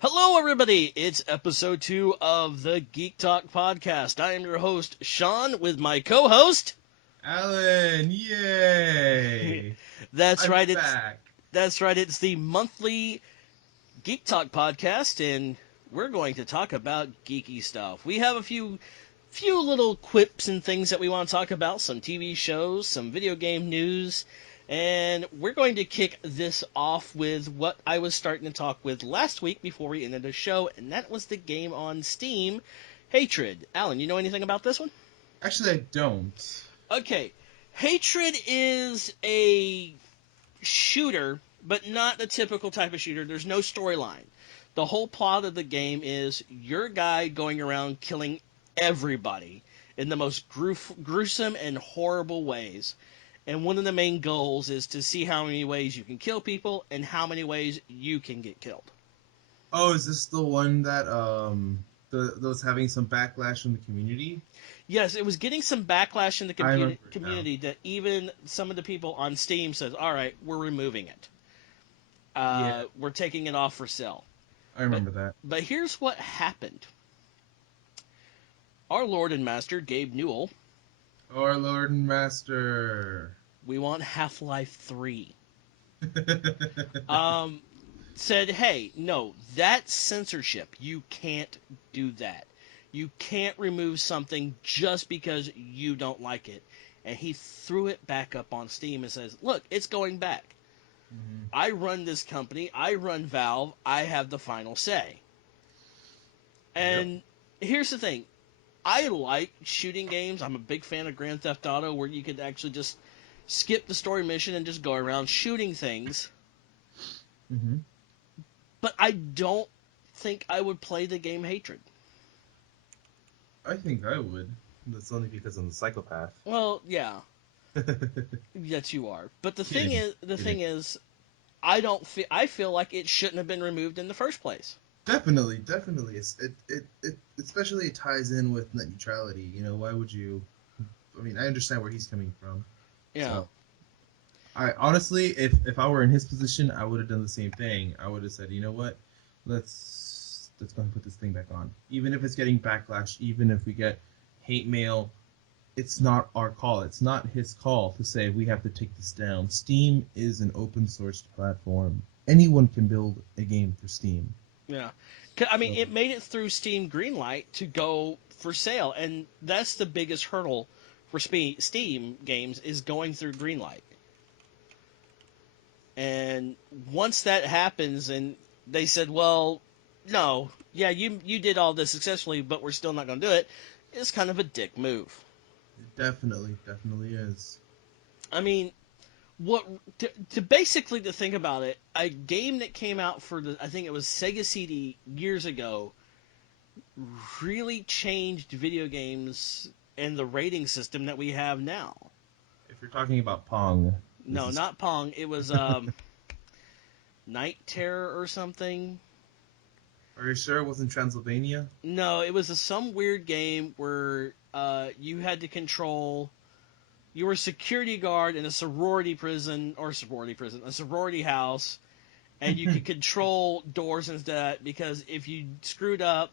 Hello, everybody. It's episode 2 of the Geek Talk podcast. I am your host, Sean, with my co-host. Alan, yay! That's I'm right. back. That's right. It's the monthly Geek Talk podcast, and we're going to talk about geeky stuff. We have a few little quips and things that we want to talk about, some TV shows, some video game news, and we're going to kick this off with what I was starting to talk with last week before we ended the show, and that was the game on Steam, Hatred. Alan, you know anything about this one? Actually, I don't. Okay, Hatred is a shooter, but not the typical type of shooter. There's no storyline. The whole plot of the game is your guy going around killing everybody in the most gruesome and horrible ways. And one of the main goals is to see how many ways you can kill people and how many ways you can get killed. Oh, is this the one that those having some backlash from the community? Yes, it was getting some backlash in the I remember it now. community that even some of the people on Steam says, "All right, we're removing it. Yeah, We're taking it off for sale." I But remember that. but here's what happened. Our Lord and Master Gabe Newell, Our Lord and Master. we want Half-Life 3. Um, said, "Hey, no, that's censorship. You can't do that. You can't remove something just because you don't like it." And he threw it back up on Steam and says, "Look, it's going back. Mhm. I run this company. I run Valve. I have the final say." Yep. And here's the thing. I like shooting games. I'm a big fan of Grand Theft Auto, where you could actually just skip the story mission and just go around shooting things. hmm But I don't think I would play the game Hatred. I think I would. That's only because I'm the psychopath. Well, yeah, yes, you are. But Kidding. the Kidding. thing is, I don't feel. I feel like it shouldn't have been removed in the first place. Definitely, definitely. It especially it ties in with net neutrality. Why would you? I mean, I understand where he's coming from. Yeah, So I honestly, if I were in his position, I would have done the same thing. I would have said, you know what, let's go and put this thing back on. Even if it's getting backlash, even if we get hate mail, it's not our call. It's not his call to say we have to take this down. Steam is an open source platform. Anyone can build a game for Steam. yeah. I mean, So it made it through Steam Greenlight to go for sale, and that's the biggest hurdle for Steam games is going through Greenlight. And once that happens, and they said, "Well, no, yeah, you did all this successfully, but we're still not going to do it," it's kind of a dick move. it definitely, definitely is. I mean, what to basically to think about it, a game that came out for the I think it was Sega CD years ago really changed video games and the rating system that we have now. If you're talking about Pong, this No, is not Pong. It was Night Terror or something. Are you sure it wasn't Transylvania? No, it was some weird game where you had to control. You were a security guard in a a sorority house, and you could control doors and that because if you screwed up,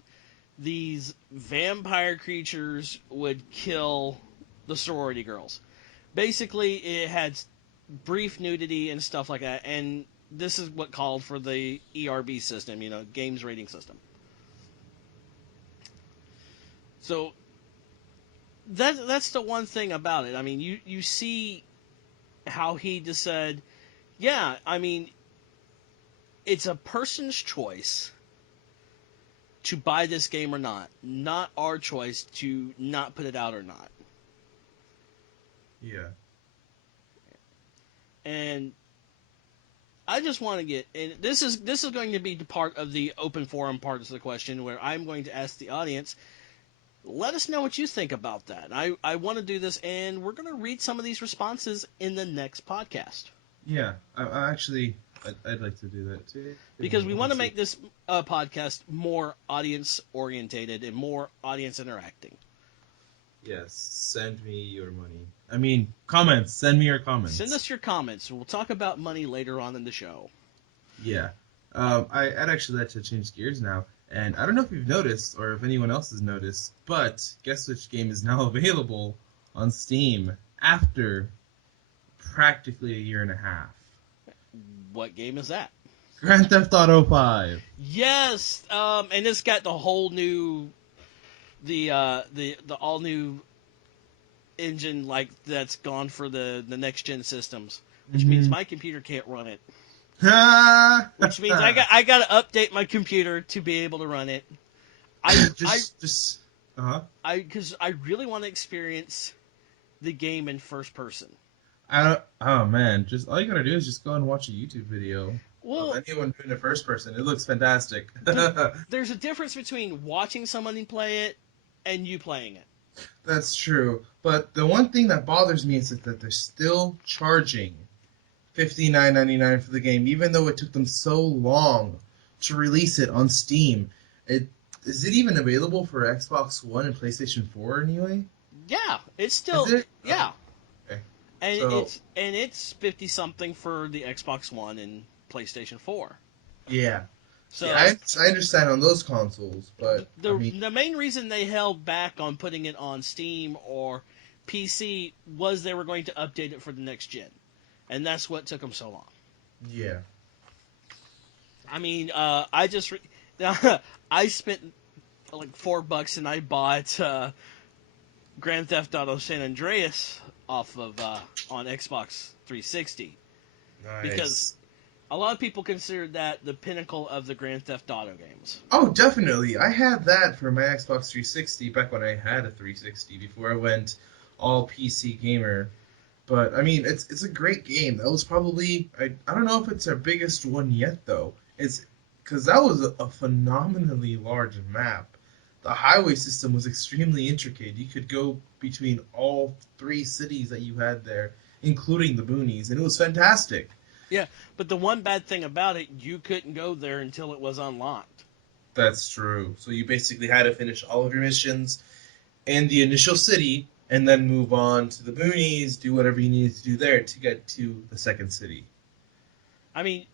these vampire creatures would kill the sorority girls. Basically, it had brief nudity and stuff like that, and this is what called for the ERB system, games rating system. So that's the one thing about it. I mean, you see how he just said, yeah, I mean, it's a person's choice to buy this game or not our choice to not put it out or not. Yeah. And I just want to get, and this is going to be the part of the open forum part of the question where I'm going to ask the audience, let us know what you think about that. I want to do this, and we're going to read some of these responses in the next podcast Yeah. I actually, I'd like to do that too. because I we want to want to see. make this podcast more audience orientated and more audience interacting. Yes. Send me your money. I mean, comments. Send me your Send comments. us your comments. We'll talk about money later on in the show. Yeah. I'd actually like to change gears now, and I don't know if you've noticed or if anyone else has noticed, but guess which game is now available on Steam after practically a year and a half? What game is that? Grand Theft Auto 5. Yes, and it's got the whole new, the all new engine like that's gone for the next gen systems, which means Mm-hmm. my computer can't run it. Ha! Which means I got to update my computer to be able to run it. I I just uh-huh. I because I really want to experience the game in first person. Oh man, just all you gotta do is just go and watch a YouTube video of Well, anyone doing it first person. It looks fantastic. but there's a difference between watching someone play it and you playing it. That's true. But the one thing that bothers me is that they're still charging $59.99 for the game, even though it took them so long to release it on Steam. It is it even available for Xbox One and PlayStation 4 anyway? Yeah, it's Is still it? Oh, yeah, okay. and So it's 50 something for the Xbox One and PlayStation 4. yeah. See, So I understand on those consoles, the, but I the mean, the main reason they held back on putting it on Steam or PC was they were going to update it for the next gen, and that's what took them so long. yeah. I mean, I just I spent like $4 and I bought Grand Theft Auto San Andreas off of on Xbox 360 because Nice. a lot of people consider that the pinnacle of the Grand Theft Auto games. Oh, definitely. I had that for my Xbox 360 back when I had a 360 before I went all PC gamer. But I mean, it's a great game. That was probably I don't know if it's our biggest one yet though. It's because that was a phenomenally large map. The highway system was extremely intricate. You could go between all three cities that you had there, including the boonies, and it was fantastic. Yeah, but the one bad thing about it, you couldn't go there until it was unlocked. That's true. So you basically had to finish all of your missions in the initial city and then move on to the boonies, do whatever you needed to do there to get to the second city. I mean,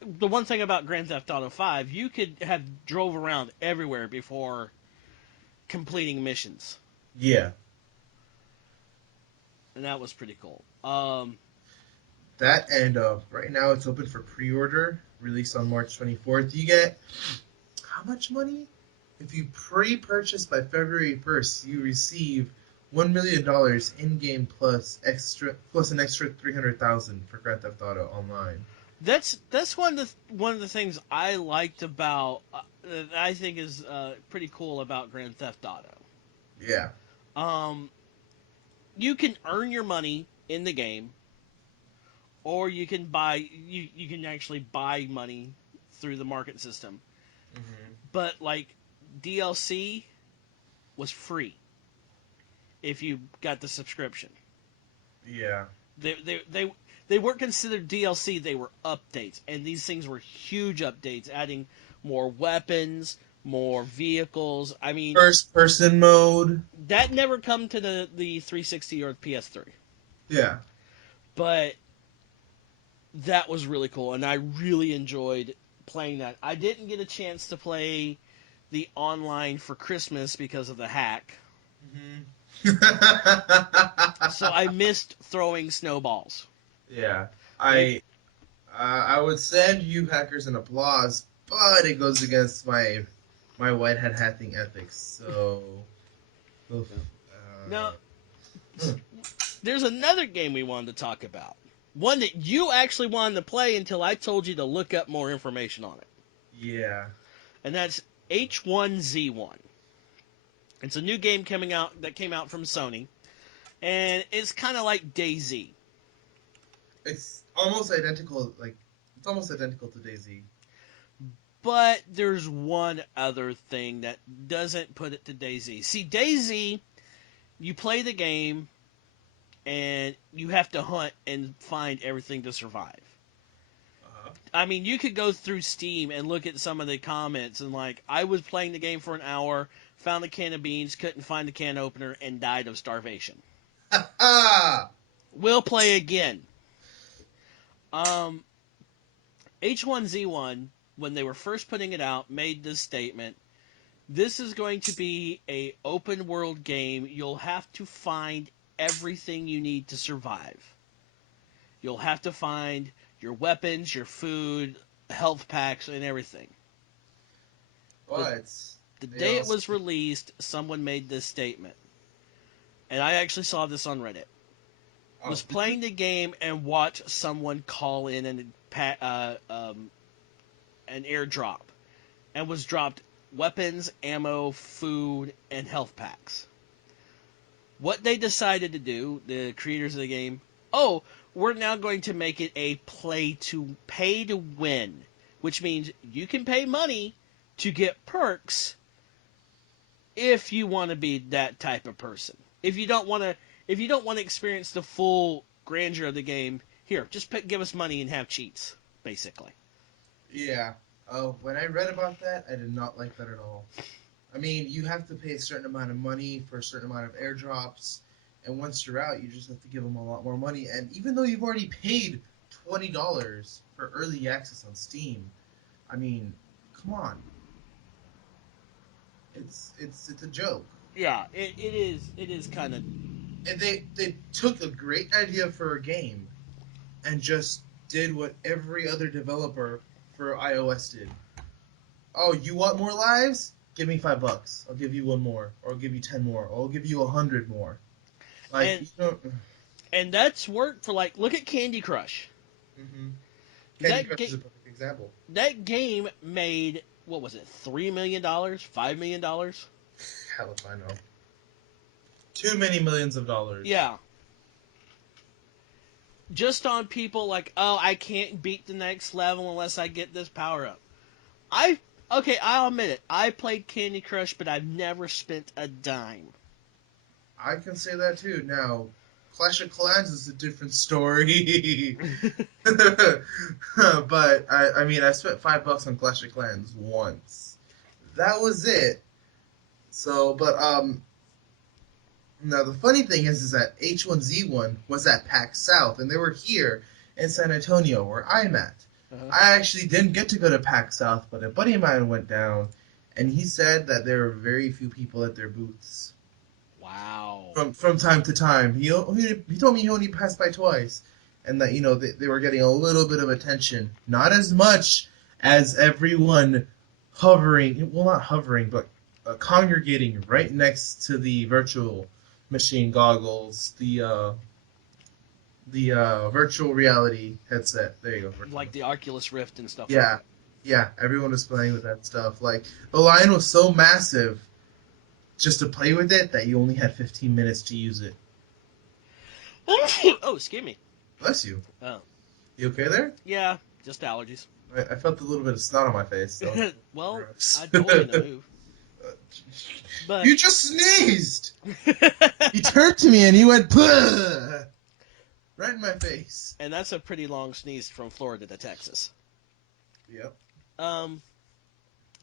the one thing about Grand Theft Auto 5, you could have drove around everywhere before completing missions, Yeah, and that was pretty cool. that and right now it's open for pre-order, released on March 24th. You get how much money? If you pre-purchase by February 1st, you receive $1 million in-game plus an extra 300,000 for Grand Theft Auto Online. That's one of the things I liked about that I think is pretty cool about Grand Theft Auto. Yeah. Um, you can earn your money in the game, or you can actually buy money through the market system. Hmm. But like DLC was free if you got the subscription. Yeah. They weren't considered DLC, they were updates, and these things were huge updates, adding more weapons, more vehicles. I mean, First person mode. that never come to the 360 or PS3, Yeah. but that was really cool, and I really enjoyed playing that. I didn't get a chance to play the online for Christmas because of the hack, Hmm. so I missed throwing snowballs. Yeah, Maybe I would send you hackers an applause, but it goes against my white hat hacking ethics. So, oof, now hmm, there's another game we wanted to talk about. One that you actually wanted to play until I told you to look up more information on it. yeah, And that's H1Z1. It's a new game coming out that came out from Sony, and it's kind of like DayZ. it's almost identical. Like it's almost identical to Daisy. But there's one other thing that doesn't put it to DayZ. See, DayZ, you play the game and you have to hunt and find everything to survive. Uh-huh. I mean, you could go through Steam and look at some of the comments, and like, I was playing the game for an hour, found a can of beans, couldn't find the can opener, and died of starvation. Ah, We'll play again. Um, H1Z1. when they were first putting it out, made this statement. This is going to be a open world game. You'll have to find everything you need to survive. You'll have to find your weapons, your food, health packs, and everything. The But the they day it also was released, someone made this statement, and I actually saw this on Reddit. oh Was did you? playing the game and watched someone call in an airdrop, and was dropped weapons, ammo, food, and health packs. What they decided to do, the creators of the game, oh, we're now going to make it a pay to win, which means you can pay money to get perks if you want to be that type of person. If you don't want to experience the full grandeur of the game, here, just give us money and have cheats, basically. Yeah. Oh, when I read about that, I did not like that at all. I mean, you have to pay a certain amount of money for a certain amount of airdrops, and once you're out, you just have to give them a lot more money. And even though you've already paid $20 for early access on Steam, I mean, come on, it's a joke. Yeah, it is. It is kind of. And they took a great idea for a game and just did what every other developer for iOS did. Oh, you want more lives? Give me $5. I'll give you one more, or I'll give you 10 more, or I'll give you 100 more. Like and you know, and that's worked for, like, look at Candy Crush. hmm Candy That Crush is game a perfect example. that game made, what was it, $3 million, $5 million? Hell if I know. Too many millions of dollars. Yeah, just on people like, oh, I can't beat the next level unless I get this power up. I Okay, I'll admit it. I played Candy Crush, but I've never spent a dime. I can say that too. Now, Clash of Clans is a different story. But I mean, I spent $5 on Clash of Clans once. That was it. So, but now the funny thing is that H1Z1 was at PAX South, and they were here in San Antonio, where I'm at. Uh-huh. I actually didn't get to go to PAX South, but a buddy of mine went down, and he said that there were very few people at their booths Wow. from time to time. He told me he only passed by twice, and that they were getting a little bit of attention, not as much as everyone hovering, well not hovering, but congregating right next to the virtual machine goggles, the virtual reality headset. There you go, virtual. Like the Oculus Rift and stuff like Yeah, that. yeah. Everyone was playing with that stuff. Like the line was so massive just to play with it that you only had 15 minutes to use it. Oh, excuse me. Bless you. Oh, You okay there? yeah, just allergies. I felt a little bit of snot on my face. That was Well, I gross. told you to move. But You just sneezed. He turned to me and he went "Puh," right in my face. and that's a pretty long sneeze from Florida to Texas. Yep. Um,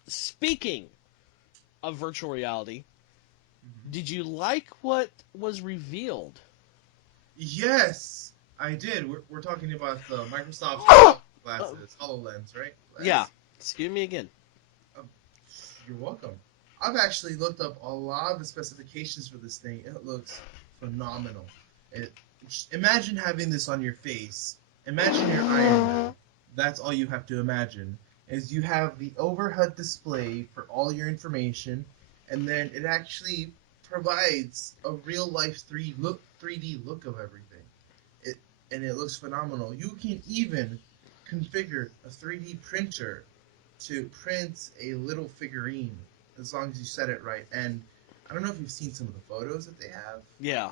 Speaking of virtual reality, Mhm. did you like what was revealed? Yes, I did. We're talking about the Microsoft Uh, glasses, HoloLens, right? yeah. Lens. Excuse me again. Um, you're welcome. I've actually looked up a lot of the specifications for this thing. It looks phenomenal. It, imagine having this on your face. Imagine you're Iron Man. That's all you have to imagine. Is you have the overhead display for all your information, and then it actually provides a real life 3D look of everything. It and it looks phenomenal. You can even configure a 3D printer to print a little figurine as long as you set it right. And I don't know if you've seen some of the photos that they have. Yeah.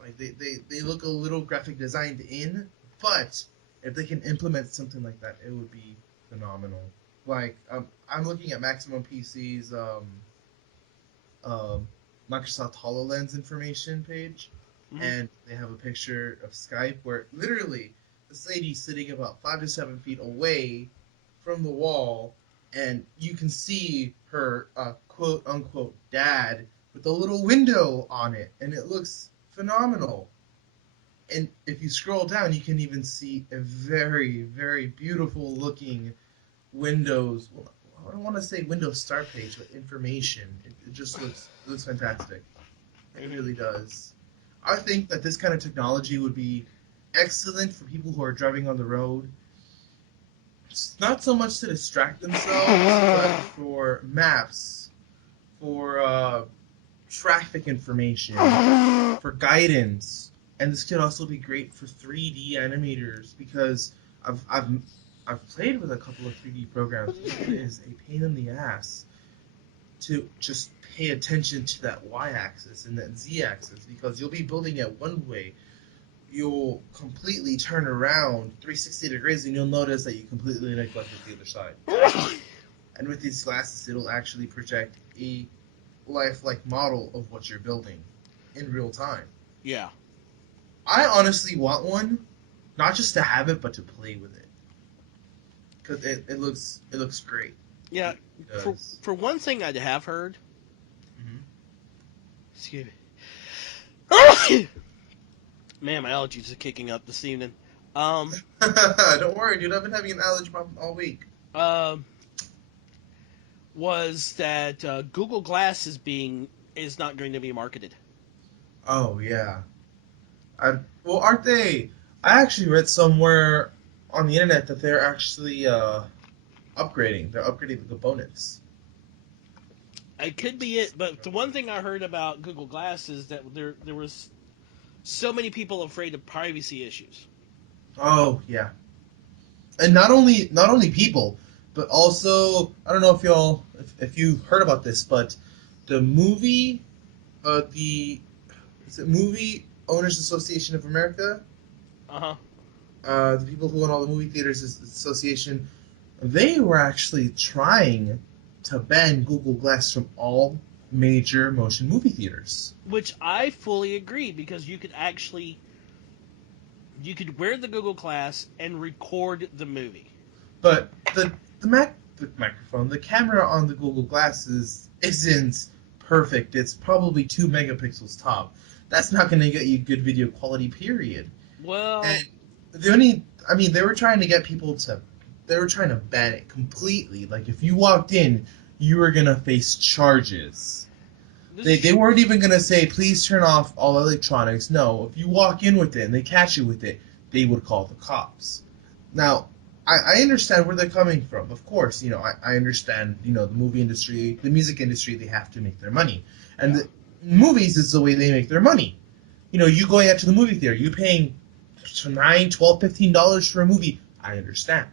Like they look a little graphic designed in, but if they can implement something like that, it would be phenomenal. Like I'm looking at Maximum PC's um, Microsoft HoloLens information page, Hmm. and they have a picture of Skype where literally this lady's sitting about 5 to 7 feet away from the wall, and you can see her quote unquote dad with a little window on it, and it looks phenomenal. And if you scroll down, you can even see a very, very beautiful looking Windows. Well, I don't want to say Windows start page, but information. It just looks fantastic. It Hmm. really does. I think that this kind of technology would be excellent for people who are driving on the road. It's not so much to distract themselves, but for maps, for traffic information, for guidance, and this could also be great for 3D animators because I've I've I've played with a couple of 3D programs. It is a pain in the ass to just pay attention to that y-axis and that z-axis because you'll be building it one way, you'll completely turn around 360 degrees and you'll notice that you completely neglected the other side. And with these glasses, it'll actually project a lifelike model of what you're building in real time. Yeah. I honestly want one, not just to have it, but to play with it because it looks great. Yeah. It For does. for one thing, I have heard. Mm-hmm. Excuse me. Man, my allergies are kicking up this evening. Um, Don't worry, dude. I've been having an allergy problem all week. um, was that Google Glass is not going to be marketed. Oh yeah. Well, aren't they? I actually read somewhere on the internet that they're actually upgrading. They're upgrading the components. It could be it, but the one thing I heard about Google Glass is that there was so many people afraid of privacy issues. Oh yeah, and not only people, but also I don't know if y'all if you heard about this, but the movie, the is it Movie Owners Association of America, Uh huh. the people who own all the movie theaters association, they were actually trying to ban Google Glass from all major motion movie theaters. Which I fully agree because you could wear the Google Glass and record the movie. But the microphone, the camera on the Google Glasses isn't perfect. It's probably 2 megapixels top. That's not going to get you good video quality. Period. And Well, the only, I mean, they were trying to get people to, they were trying to ban it completely. Like if you walked in, you were gonna face charges. this They is weren't even gonna say please turn off all electronics. No, if you walk in with it and they catch you with it, they would call the cops. Now, I understand where they're coming from. Of course, I understand. The movie industry, the music industry, they have to make their money, and yeah. the movies is the way they make their money. You going out to the movie theater, you paying $9, 12, $15 for a movie. I understand,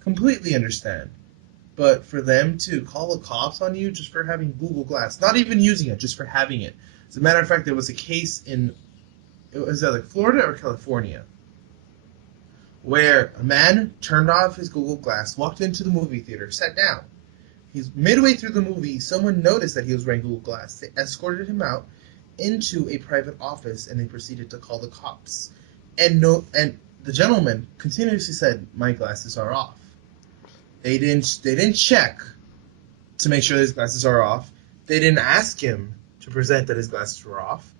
completely understand. But for them to call the cops on you just for having Google Glass, not even using it, just for having it. As a matter of fact, there was a case in, it was either Florida or California, where a man turned off his Google Glass, walked into the movie theater, sat down. He's midway through the movie. Someone noticed that he was wearing Google Glass. They escorted him out into a private office, and they proceeded to call the cops. And the gentleman continuously said, "My glasses are off." They didn't check to make sure his glasses are off. They didn't ask him to present that his glasses were off.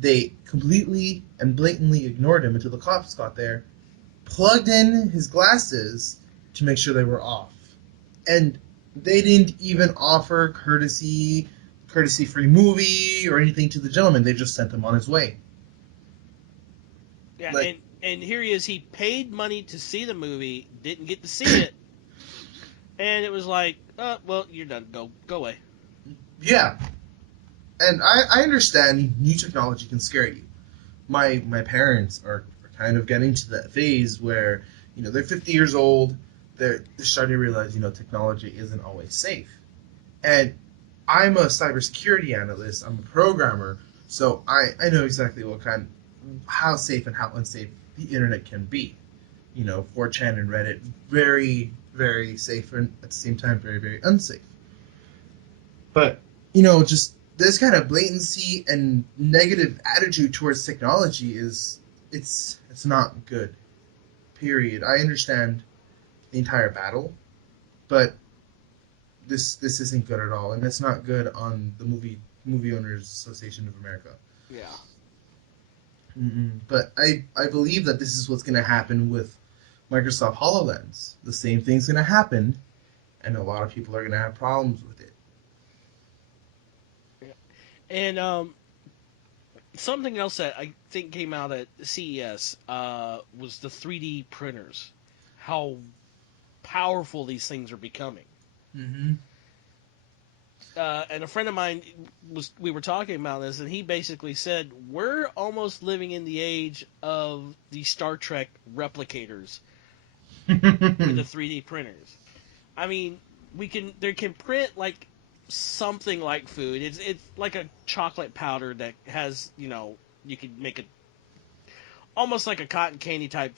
They completely and blatantly ignored him until the cops got there, plugged in his glasses to make sure they were off. And they didn't even offer courtesy free movie or anything to the gentleman. They just sent him on his way. Yeah, Like, and here he is. He paid money to see the movie, didn't get to see it, and it was like, well, you're done. Go away. yeah. And I understand new technology can scare you. My parents are kind of getting to that phase where they're 50 years old. They're starting to realize technology isn't always safe. And I'm a cybersecurity analyst. I'm a programmer, so I know exactly how safe and how unsafe the internet can be. 4chan and Reddit, very very safe, and at the same time very very unsafe. But just this kind of blatancy and negative attitude towards technology it's not good. Period. I understand the entire battle, but this isn't good at all, and it's not good on the movie owners association of America. Yeah. But I believe that this is what's going to happen with Microsoft HoloLens. The same thing's going to happen, and a lot of people are going to have problems with it. And something else that I think came out at CES was the 3D printers. How powerful these things are becoming. Mm-hmm. And a friend of mine we were talking about this, and he basically said we're almost living in the age of the Star Trek replicators with the 3D printers. I mean, they can print like something like food. It's like a chocolate powder that has you can make a almost like a cotton candy type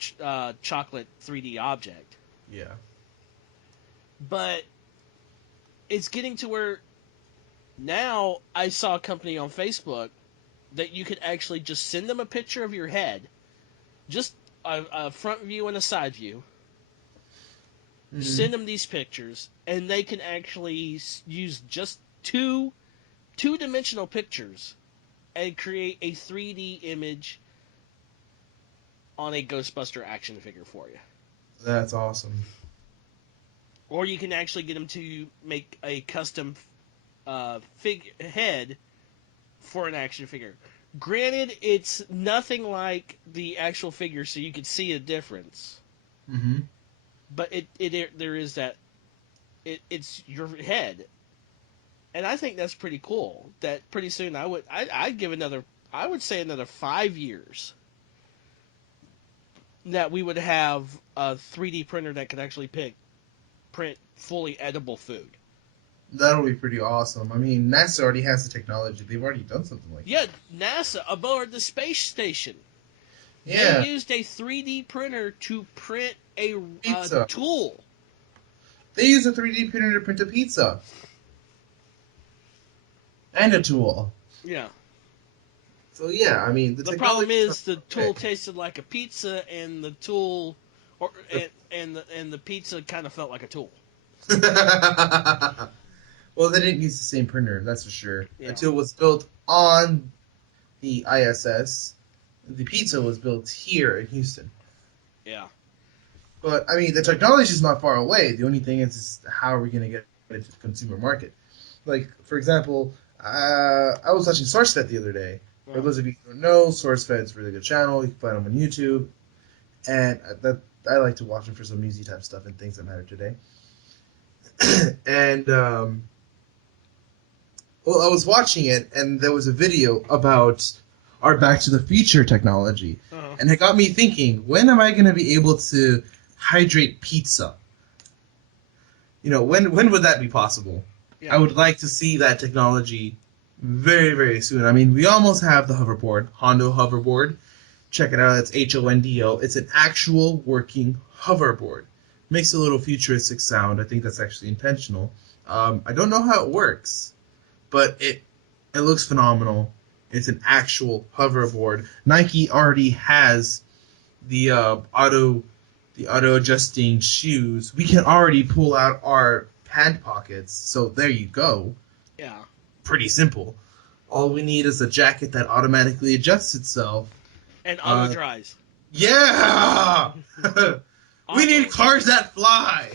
chocolate 3D object, Yeah. but it's getting to where now I saw a company on Facebook that you could actually just send them a picture of your head, just a front view and a side view. Mm-hmm. Send them these pictures, and they can actually use just two-dimensional pictures and create a 3D image on a Ghostbuster action figure for you. That's awesome. Or you can actually get them to make a custom head for an action figure. Granted, it's nothing like the actual figure, so you could see a difference. Mm-hmm. But there is that it's your head, and I think that's pretty cool. That pretty soon I'd give another, I would say another 5 years that we would have a 3D printer that could actually print fully edible food. That'll be pretty awesome. I mean, NASA already has the technology. They've already done something like Yeah, that. NASA aboard the space station, they Yeah, used a 3D printer to print a pizza. tool. They use a 3D printer to print a pizza and a tool. Yeah. So yeah, I mean, the The problem technology is not is the far away. tool tasted like a pizza, and the tool, or and the pizza kind of felt like a tool. Well, they didn't use the same printer, that's for sure. The Yeah, tool was built on the ISS. The pizza was built here in Houston. yeah, But I mean, the technology is not far away. The only thing is how are we going to get it to the consumer market? Like, for example, I was watching SourceFed the other day. For uh, those of you who don't know, SourceFed's a really good channel. You can find them on YouTube, and that I like to watch them for some newsy type stuff and things that matter today. And well, I was watching it, and there was a video about our Back to the Future technology, uh, and it got me thinking: when am I going to be able to hydrate pizza? When would that be possible? I yeah, would like to see that technology very, very soon. I mean, we almost have the hoverboard, Hondo hoverboard. Check it out. It's HONDO. It's an actual working hoverboard. Makes a little futuristic sound. I think that's actually intentional. I don't know how it works, but it looks phenomenal. It's an actual hoverboard. Nike already has the auto adjusting shoes. We can already pull out our pant pockets. So there you go. yeah, Pretty simple. All we need is a jacket that automatically adjusts itself. and auto Uh, dries. yeah. We need Auto cars dries. that fly.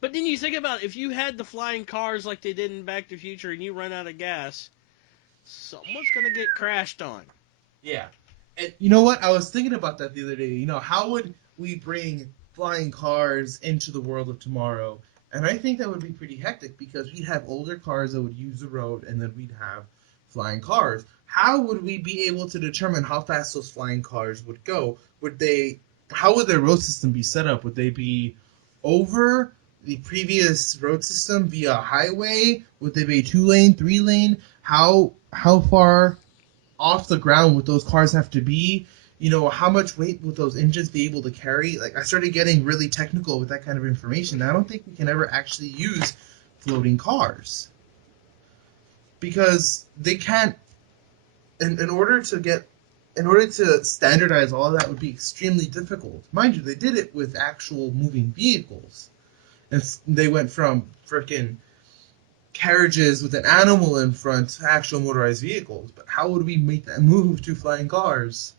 But then you think about it, if you had the flying cars like they did in Back to the Future, and you run out of gas, someone's gonna get crashed on. Yeah. And you know what? I was thinking about that the other day. How would we bring flying cars into the world of tomorrow? And I think that would be pretty hectic because we'd have older cars that would use the road and then we'd have flying cars. How would we be able to determine how fast those flying cars would go? How would their road system be set up? Would they be over the previous road system via highway? Would they be 2 lane, 3 lane? How far off the ground would those cars have to be? How much weight would those engines be able to carry? Like, I started getting really technical with that kind of information. I don't think we can ever actually use floating cars because they can't. In order to standardize all of that would be extremely difficult. Mind you, they did it with actual moving vehicles, and they went from freaking carriages with an animal in front to actual motorized vehicles. But how would we make that move to flying cars?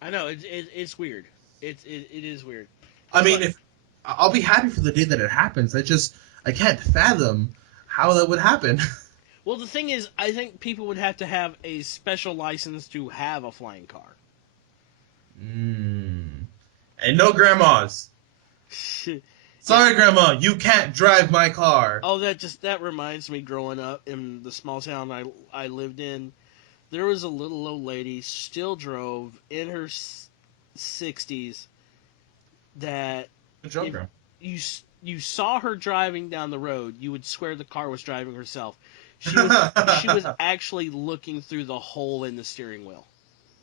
I know it's weird. It is weird. I It's mean, like, if I'll be happy for the day that it happens. I can't fathom how that would happen. well, the thing is, I think people would have to have a special license to have a flying car. Mm. And no grandmas. Yeah. Sorry, grandma, you can't drive my car. Oh, that reminds me. Growing up in the small town I lived in, there was a little old lady still drove in her 60s that Good job, if grandma. you saw her driving down the road, you would swear the car was driving herself. She was actually looking through the hole in the steering wheel.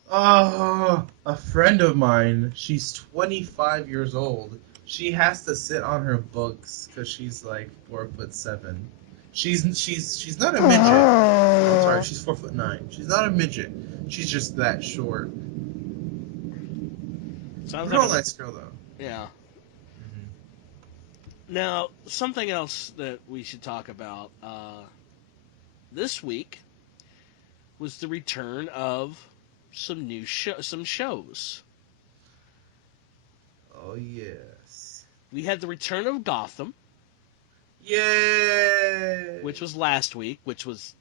Oh, a friend of mine, she's 25 years old. She has to sit on her books because she's like 4'7". She's not a midget. I'm sorry, she's 4'9". She's not a midget. She's just that short. Sounds like Real a nice girl though. yeah. Hmm. Now something else that we should talk about this week was the return of some shows. Oh yes. We had the return of Gotham, Yay! which was last week, which was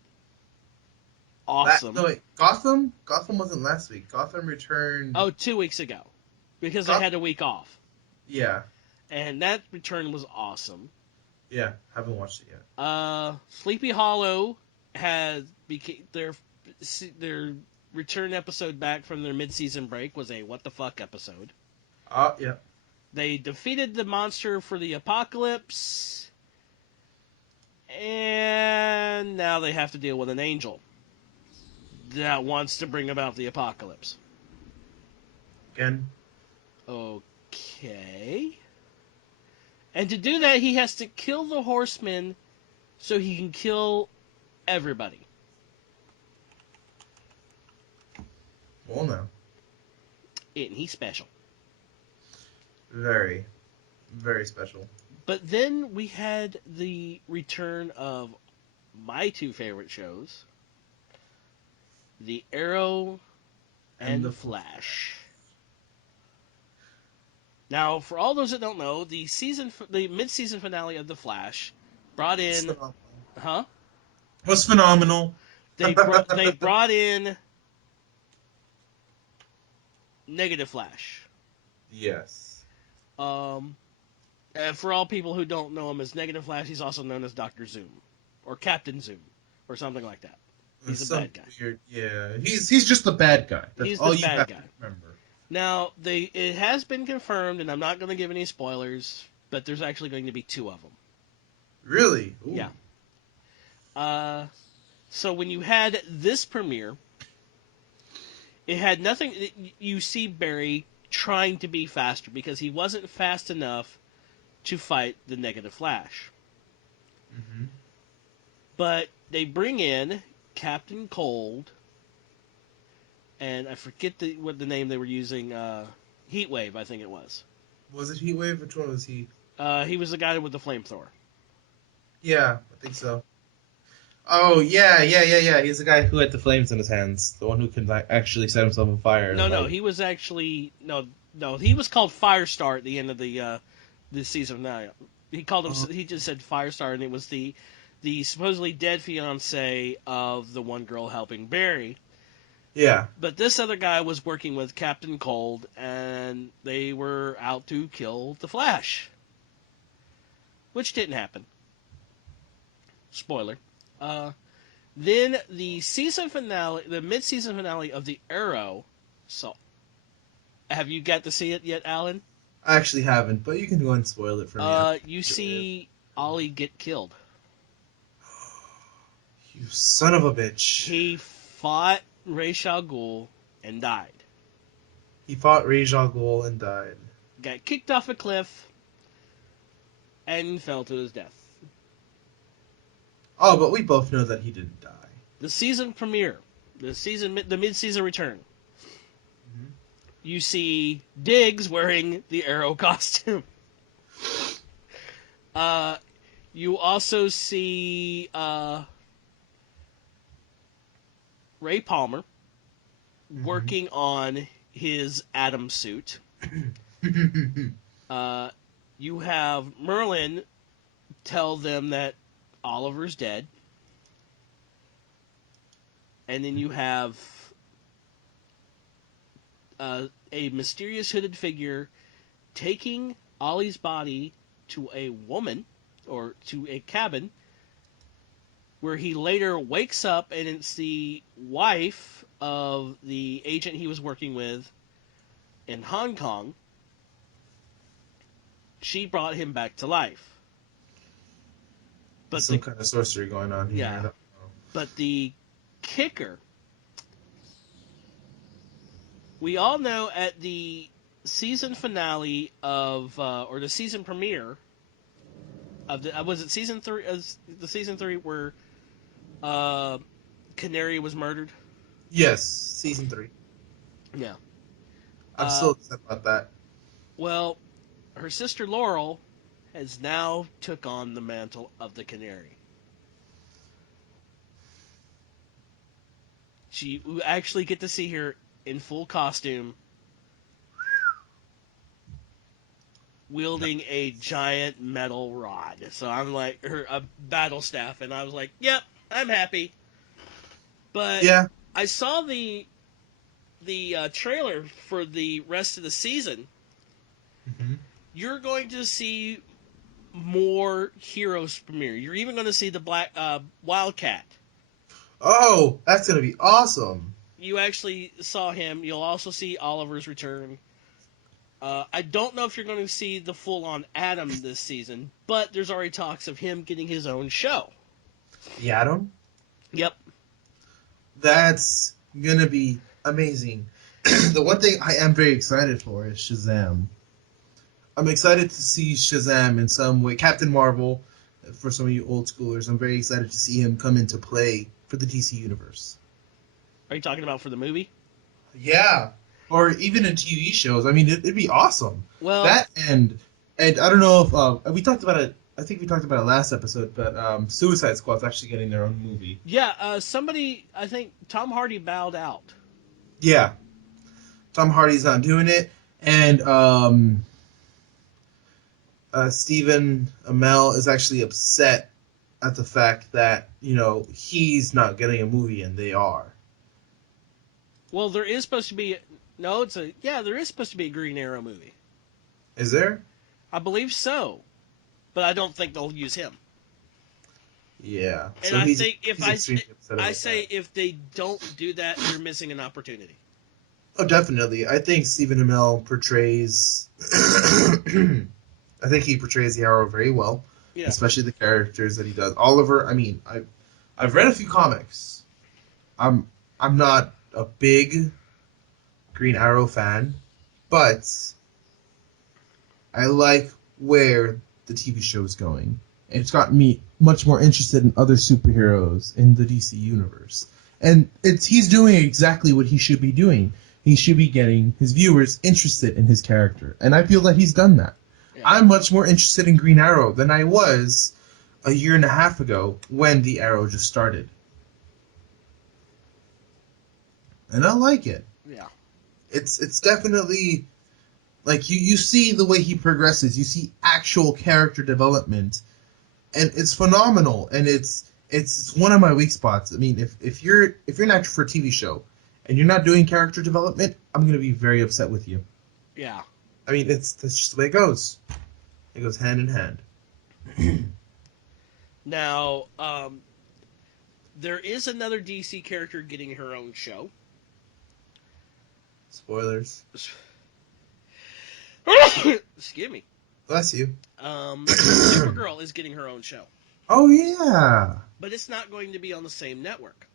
No awesome. wait, Gotham. Gotham wasn't last week. Gotham returned. Oh, 2 weeks ago, because they Gotham. had a week off, Yeah, and that return was awesome. yeah. Haven't watched it yet. Sleepy Hollow had their return episode back from their mid-season break was a what the fuck episode. Yeah. They defeated the monster for the apocalypse, and now they have to deal with an angel that wants to bring about the apocalypse. Again. Okay. And to do that, he has to kill the horsemen so he can kill everybody. Well, no. And he's special. Very, very special. But then we had the return of my two favorite shows, The Arrow And and the Flash. Now, for all those that don't know, the mid-season finale of The Flash brought was in, phenomenal. huh? Was phenomenal. They brought in Negative Flash. Yes. Um, and for all people who don't know him as Negative Flash, he's also known as Doctor Zoom or Captain Zoom or something like that. He's a Some bad guy. weird. Yeah. He's just the bad guy. That's He's the all you bad have to guy. remember. Now, it has been confirmed, and I'm not going to give any spoilers, but there's actually going to be two of them. Really? Yeah. Ooh. Uh, so when you had this premiere, it had nothing. You see Barry trying to be faster because he wasn't fast enough to fight the Negative Flash. Mm-hmm. But they bring in Captain Cold, and I forget what the name they were using. Heatwave, I think it was. Was it Heatwave? Which one was he? He was the guy with the flamethrower. Yeah, I think so. Oh yeah. He's the guy who had the flames in his hands. The one who can like, actually set himself on fire and No, light. he was actually no. He was called Firestar at the end of the season. No, he called him. Oh. He just said Firestar, and it was the supposedly dead fiance of the one girl helping Barry. Yeah. But this other guy was working with Captain Cold, and they were out to kill the Flash, which didn't happen. Spoiler. Uh, then the season finale, the mid-season finale of the Arrow. So, have you got to see it yet, Alan? I actually haven't, but you can go and spoil it for me. I don't You enjoy it. see Ollie get killed. You son of a bitch. He fought Ra's al Ghul and died. He fought Ra's al Ghul and died. Got kicked off a cliff and fell to his death. Oh, but we both know that he didn't die. The season premiere, the mid-season return. Hmm. You see Diggs wearing the Arrow costume. Uh, you also see Ray Palmer Hmm. working on his Atom suit. Uh, you have Merlin tell them that Oliver's dead, and then you have a mysterious hooded figure taking Ollie's body to a woman or to a cabin where he later wakes up and it's the wife of the agent he was working with in Hong Kong. She brought him back to life. There's But some the kind of sorcery going on here. I yeah, don't know. but the kicker, we all know at the season finale of or the season premiere of the was it season 3 the season 3 where uh Canary was murdered? Yes, season 3. Yeah. I'm Uh still upset about that. well, her sister Laurel has now took on the mantle of the Canary. She we actually get to see her in full costume wielding a giant metal rod. So I'm like her a battle staff and I was like, "Yep, I'm happy." But Yeah. I saw the trailer for the rest of the season. Hmm. You're going to see more heroes premiere. You're even going to see the Black Wildcat. Oh, that's gonna be awesome. You actually saw him. You'll also see Oliver's return. I don't know if you're going to see the full-on Adam this season, but there's already talks of him getting his own show. The Atom. Yep. That's gonna be amazing. The one thing I am very excited for is Shazam. I'm excited to see Shazam in some way. Captain Marvel, for some of you old schoolers, I'm very excited to see him come into play for the DC universe. Are you talking about for the movie? Yeah, or even in TV shows. I mean, it'd be awesome. Well, That and I don't know if we talked about it. I think we talked about it last episode, but Suicide Squad's actually getting their own movie. yeah. Somebody, I think Tom Hardy bowed out. Yeah, Tom Hardy's not doing it, and Stephen Amell is actually upset at the fact that he's not getting a movie and they are. Well, there is supposed to be no. It's a yeah. There is supposed to be a Green Arrow movie. Is there? I believe so, but I don't think they'll use him. Yeah. And So I he's think if he's extremely upset I about say that. if they don't do that, they're missing an opportunity. Oh, definitely. I think Stephen Amell portrays. I think he portrays the Arrow very well, Yeah, especially the characters that he does. Oliver. I mean, I've read a few comics. I'm I'm not a big Green Arrow fan, but I like where the TV show is going. It's gotten me much more interested in other superheroes in the DC universe. And he's doing exactly what he should be doing. He should be getting his viewers interested in his character. And I feel that he's done that. yeah, I'm much more interested in Green Arrow than I was a year and a half ago when the Arrow just started. And I like it. yeah, It's definitely like you see the way he progresses. You see actual character development and it's phenomenal. And it's one of my weak spots. I mean, if you're an actor for a TV show and you're not doing character development, I'm gonna be very upset with you. yeah. I mean, that's just the way it goes. It goes hand in hand. Now, there is another DC character getting her own show. Spoilers. Excuse me. Bless you. Supergirl is getting her own show, Oh yeah. but it's not going to be on the same network.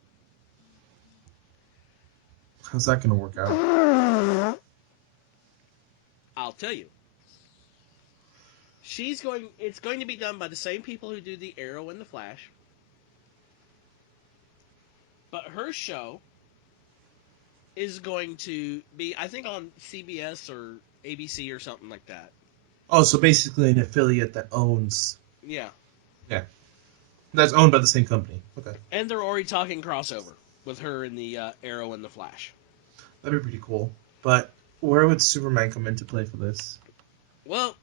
How's that gonna work out? I'll tell you. She's going. It's going to be done by the same people who do the Arrow and the Flash, but her show is going to be, I think, on CBS or ABC or something like that. Oh, so basically an affiliate that owns. Yeah, Yeah, that's owned by the same company. Okay, and they're already talking crossover with her in the Arrow and the Flash. that'd be pretty cool. But Where would Superman come into play for this? Well,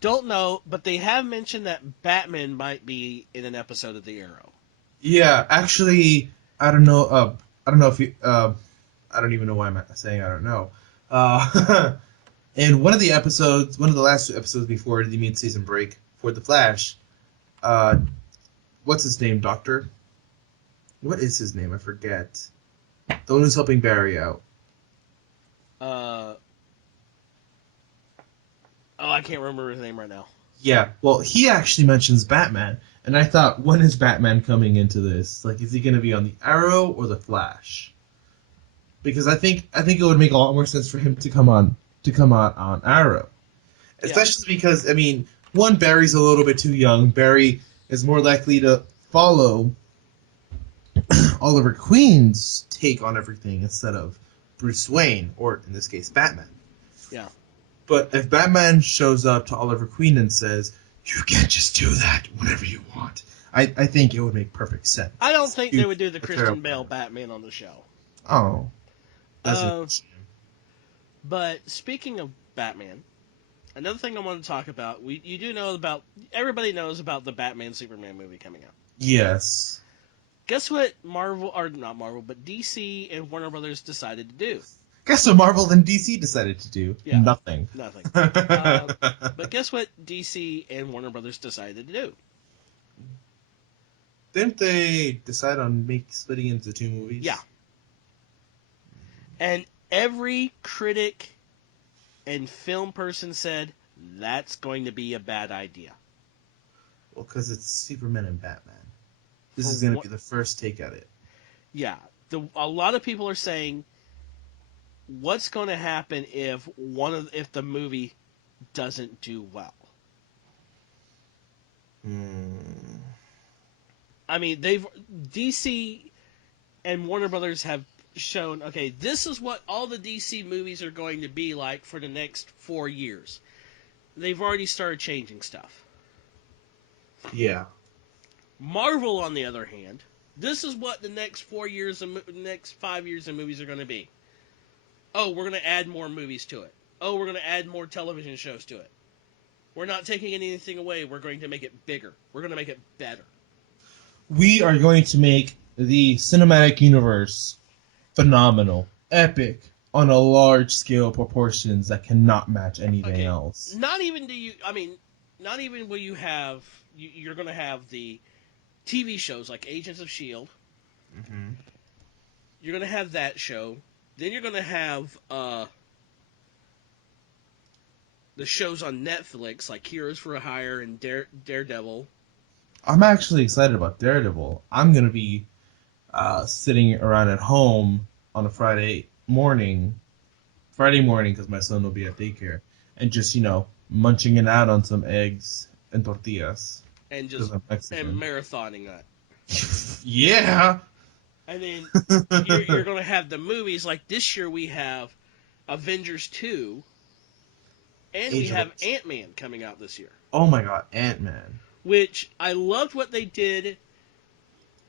don't know, but they have mentioned that Batman might be in an episode of the Arrow. Yeah, actually, I don't know. I don't know if you. I don't even know why I'm saying I don't know. In one of the episodes, one of the last episodes before the mid-season break for the Flash, uh, what's his name? Doctor. What is his name? I forget. The one who's helping Barry out. Uh, oh, I can't remember his name right now. Yeah. Well, he actually mentions Batman, and I thought, when is Batman coming into this? Like, is he going to be on the Arrow or the Flash? Because I think it would make a lot more sense for him to come on Arrow, Yeah, especially because I mean, one, Barry's a little bit too young. Barry is more likely to follow Oliver Queen's take on everything instead of Bruce Wayne, or in this case, Batman. yeah. But if Batman shows up to Oliver Queen and says, "You can't just do that whenever you want," I think it would make perfect I don't sense. think they would do the A Christian terrible Bale error. Batman on the show. Oh, that's a Uh, shame. but speaking of Batman, another thing I want to talk about, you do know about, everybody knows about the Batman Superman movie coming out. Yes. Guess what Marvel, or not Marvel, but DC and Warner Brothers decided to do? Guess what Marvel and DC decided to do? Yeah, Nothing. nothing. Uh, but guess what DC and Warner Brothers decided to do? Didn't they decide on splitting into two Yeah. movies? And every critic and film person said that's going to be a bad idea. Well, because it's Superman and Batman. This For is going to what? be the first take at it. Yeah. A lot of people are saying what's going to happen if the movie doesn't do well. Hmm. I mean, they've DC and Warner Brothers have shown, okay, this is what all the DC movies are going to be like for the next 4 years. They've already started changing stuff. Yeah. Marvel, on the other hand, this is what the next 4 years and next 5 years of movies are going to be. Oh, we're going to add more movies to it. Oh, we're going to add more television shows to it. We're not taking anything away. We're going to make it bigger. We're going to make it better. We are going to make the cinematic universe phenomenal, epic, on a large scale proportions that cannot match anything Okay, else. not even do you. I mean, not even will you have. You're going to have the TV shows like Agents of S.H.E.I.L.D. Hmm. You're going to have that show. Then you're going to have the shows on Netflix like Heroes for Hire and Daredevil. I'm actually excited about Daredevil. I'm going to be sitting around at home on a Friday morning, because my son will be at daycare, and just, munching it out on some eggs and tortillas, And because just I'm and Mexican. marathoning that. Yeah! And then you're going to have the movies like this year we have Avengers 2 and we Age of have Ultron. Ant-Man coming out this year. Oh my god, Ant-Man. Which I loved what they did.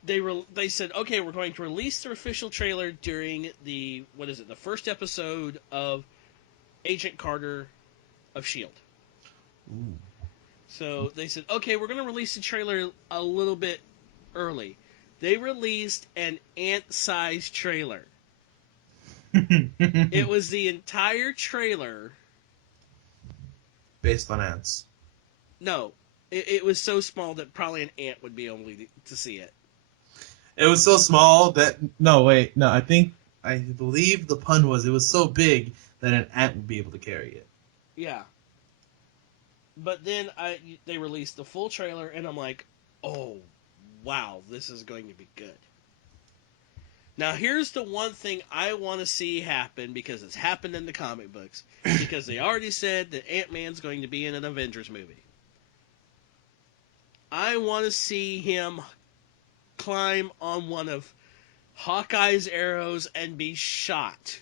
They said, "Okay, we're going to release the official trailer during the what is it? The first episode of Agent Carter of Shield." Ooh. So they said, "Okay, we're going to release the trailer a little bit early." They released an ant-sized trailer. It was the entire trailer. Based on ants. No, it was so small that probably an ant would be able to see it. It was so small that no, wait, no, I believe the pun was, it was so big that an ant would be able to carry it. Yeah, but then they released the full trailer, and I'm like, oh wow, this is going to be good. Now here's the one thing I want to see happen because it's happened in the comic books because they already said that Ant-Man's going to be in an Avengers movie. I want to see him climb on one of Hawkeye's arrows and be shot.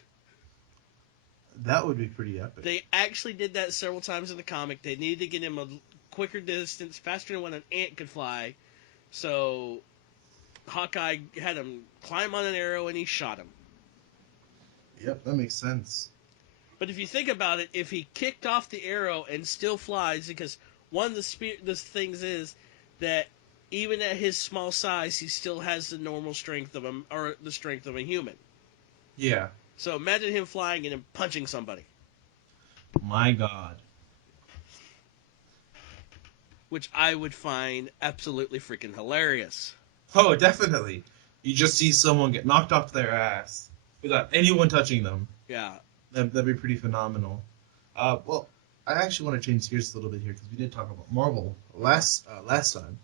That would be pretty epic. They actually did that several times in the comic. They needed to get him a quicker distance, faster than when an ant could fly. So Hawkeye had him climb on an arrow and he shot him. Yep, that makes sense. But if you think about it, if he kicked off the arrow and still flies, because one of the things is that even at his small size, he still has the normal strength of or the strength of a human. Yeah. So imagine him flying and then punching somebody, My God. which I would find absolutely freaking hilarious. Oh, definitely. You just see someone get knocked off their ass without anyone touching them. Yeah. That'd be pretty phenomenal. Well, I actually want to change gears a little bit here because we did talk about Marvel last time.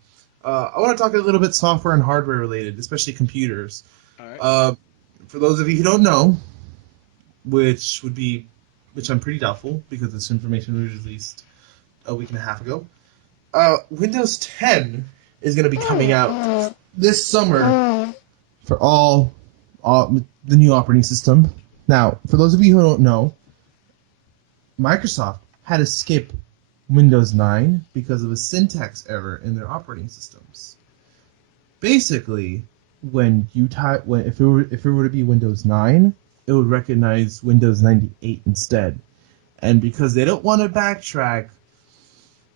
I want to talk a little bit software and hardware related, especially computers. All right. Uh, for those of you who don't know, which would be, which I'm pretty doubtful because this information was released a week and a half ago. Windows 10 is going to be coming out this summer for all the new operating system. Now, for those of you who don't know, Microsoft had to skip Windows 9 because of a syntax error in their operating systems. Basically, when you type when if it were to be Windows 9, it would recognize Windows 98 instead. And because they don't want to backtrack,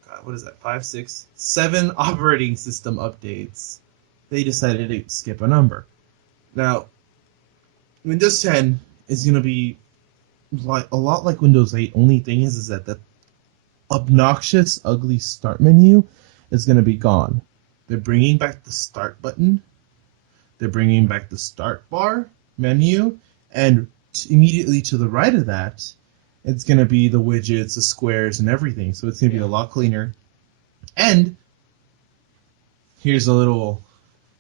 God, what is that? 5, 6, 7 operating system updates. They decided to skip a number. Now, Windows 10 is going to be like a lot like Windows 8. Only thing is that the obnoxious, ugly start menu is going to be gone. They're bringing back the start button. They're bringing back the start bar menu, and immediately to the right of that, it's going to be the widgets, the squares, and everything. So it's going to be a lot cleaner. And here's a little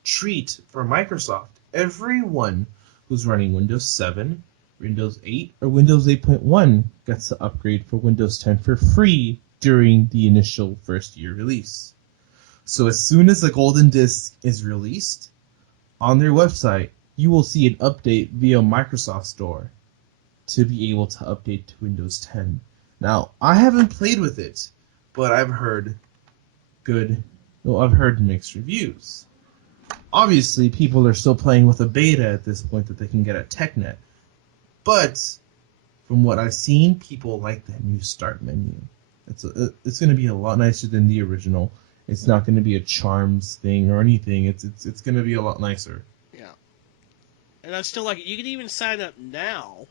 treat for Microsoft. Everyone who's running Windows 7, Windows 8, or Windows 8.1 gets to upgrade for Windows 10 for free during the initial first year release. So as soon as the Golden Disk is released, on their website, you will see an update via Microsoft Store to be able to update to Windows 10. Now, I haven't played with it, but I've heard I've heard mixed reviews. Obviously, people are still playing with a beta at this point that they can get at TechNet. But from what I've seen, people like that new start menu. It's going to be a lot nicer than the original. It's not going to be a charms thing or anything. It's going to be a lot nicer. Yeah. And I still like it. You can even sign up now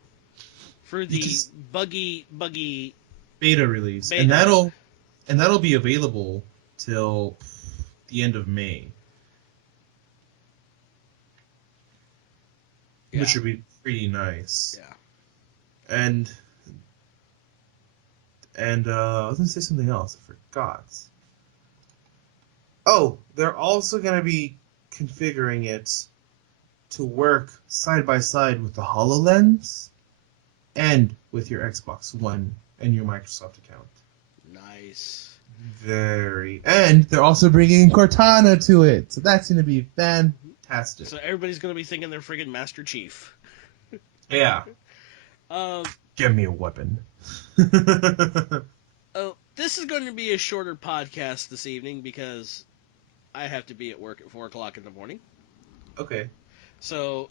for You the just buggy beta release, and beta. that'll be available till the end of May, Yeah. which would be pretty nice. Yeah. And I was gonna say something else. I forgot. Oh, they're also gonna be configuring it to work side by side with the HoloLens and with your Xbox One and your Microsoft account. Nice. And they're also bringing Cortana to it, so that's gonna be fantastic. So everybody's going to be thinking they're friggin' Master Chief. Yeah. Um, Give me a weapon. oh, this is going to be a shorter podcast this evening because I have to be at work at 4 o'clock in the morning. Okay. So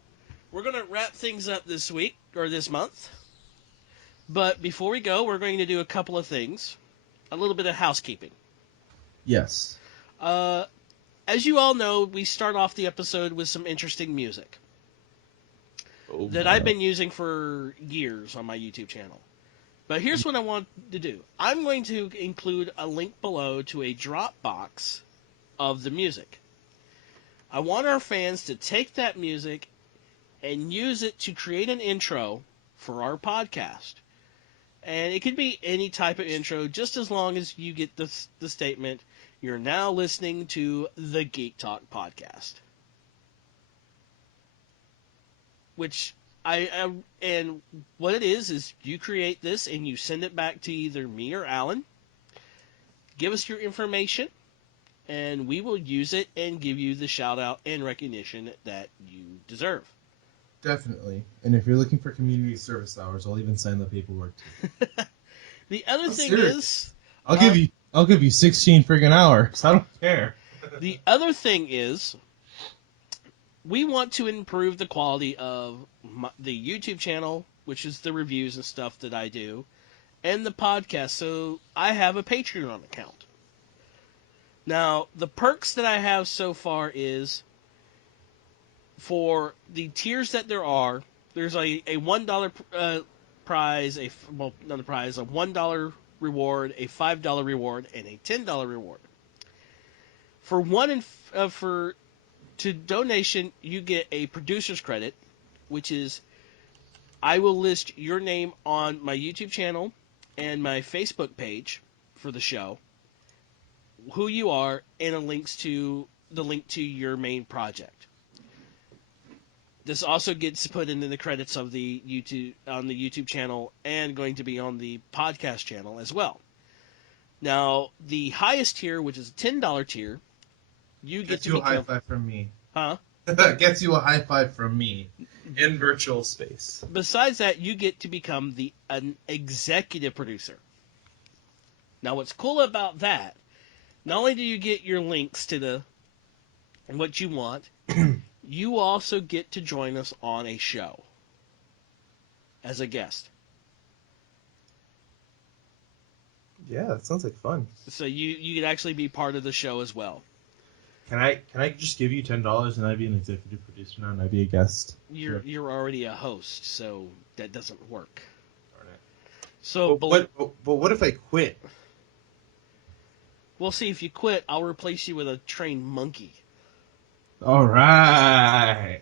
we're going to wrap things up this week, or this month. But before we go, we're going to do a couple of things. A little bit of housekeeping. Yes. Uh, as you all know, we start off the episode with some interesting music Oh that I've my. been using for years on my YouTube channel. But here's what I want to do. I'm going to include a link below to a Dropbox of the music. I want our fans to take that music and use it to create an intro for our podcast. And it could be any type of intro, just as long as you get the statement, you're now listening to the Geek Talk podcast. Which and what it is you create this and you send it back to either me or Alan. Give us your information, and we will use it and give you the shout out and recognition that you deserve. Definitely. And if you're looking for community service hours, I'll even sign the paperwork too. The other I'm thing serious. is, I'll give you 16 friggin' hours. I don't care. the other thing is, we want to improve the quality of the YouTube channel which is the reviews and stuff that I do, and the podcast. So I have a Patreon account. Now, the perks that I have so far is for the tiers that there are, there's a $1 prize, not a prize, a $1 reward, a $5 reward, and a $10 reward. For to donation, you get a producer's credit, which is I will list your name on my YouTube channel and my Facebook page for the show, who you are, and the link to your main project. This also gets put into the credits of the YouTube channel and going to be on the podcast channel as well. Now, the highest tier, which is a $10 tier, you get Gets to you a high become, five from me. huh? Gets you a high five from me in virtual space. Besides that, you get to become an executive producer. Now, what's cool about that? Not only do you get your links to what you want, you also get to join us on a show as a guest. Yeah, that sounds like fun. So you could actually be part of the show as well. Can I just give you $10 and I'd be an executive producer now and I'd be a guest? You're already a host, so that doesn't work. Darn it. So But what if I quit? we'll see. If you quit, I'll replace you with a trained monkey. All right.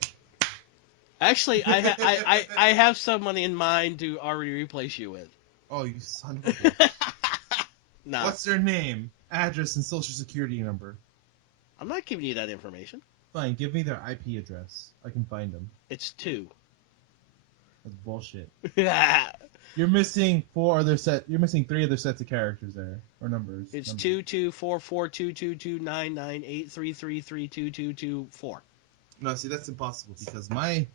Actually, I have someone in mind to already replace you with. Oh, you son of a bitch. Nah, What's their name, address, and social security number? I'm not giving you that information. Fine, give me their IP address. I can find them. It's 2. That's bullshit. It's You're missing 3 other sets of characters there or numbers. 2244222998333322224. No, see that's impossible because my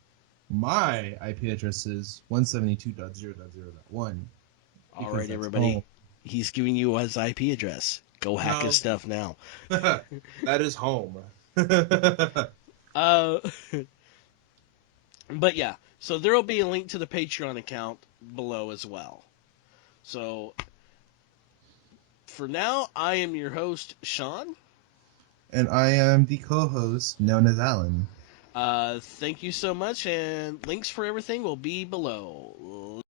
IP address is 172.0.0.1 All because right, that's everybody. home. He's giving you his IP address. Go hack his No, stuff now. that is home. Uh, but yeah, so there will be a link to the Patreon account below as well. So for now, I am your host, Sean. And I am the co-host known as Alan. Thank you so much, and links for everything will be below.